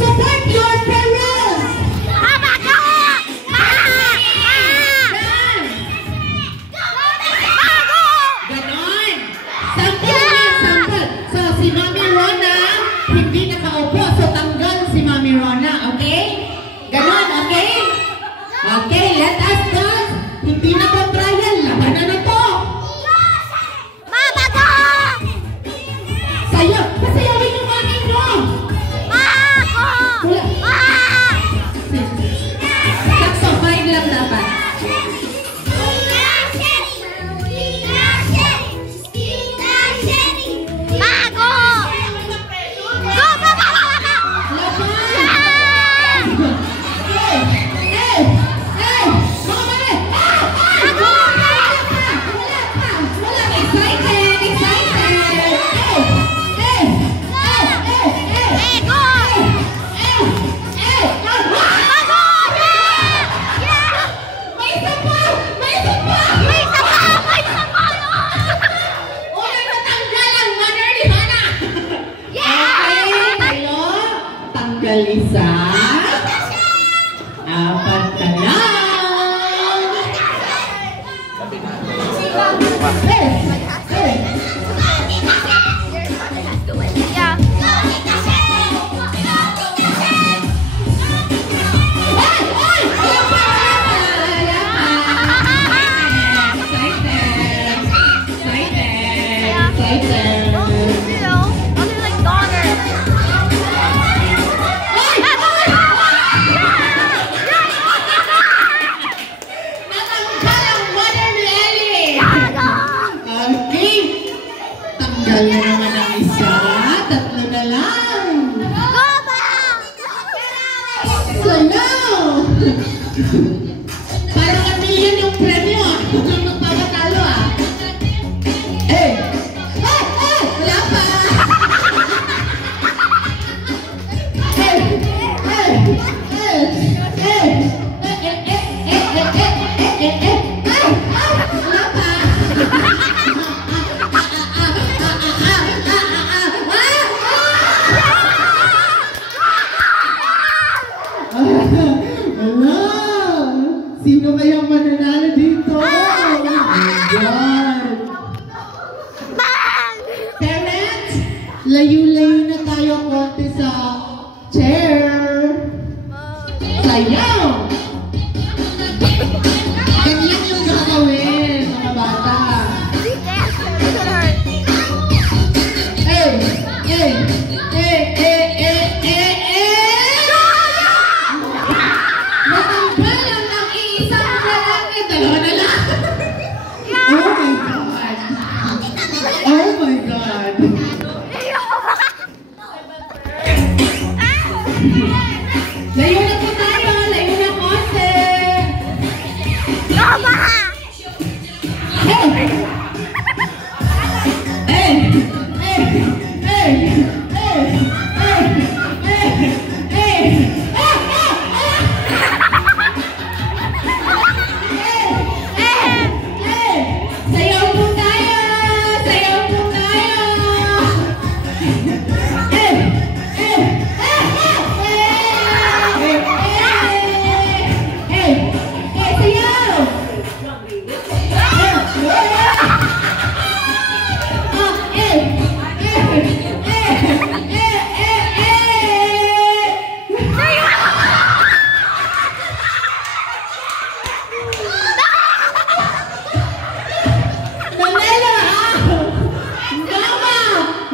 Support your parents! Mama ko! Ganon! Sample naman, sample. So, si Mami Rona, hindi nakaupo. So, tanggal si Mami Rona, okay? Ganon, okay? Okay, let us dance. Hindi na to trial. Labanan na to. Mama ko! Sayo! Pasayawin yung mami nyo! Mama ko! Sakso, 5 lang dapat. Isa, apat na lang. Tanggal na naman ang isa. 3 na lang. Sayaw! Parang 1 million yung premyo. Kung magpapatalo wala pa! Wala pa! Sino kayang mananalo dito? Oh my God! Parents, layo-layo na tayo konti sa chair. Sayaw! Ganyan yung gagawin, mga bata. Oh my God! Layo na po tayo! Layo na konti! Mama! Hey!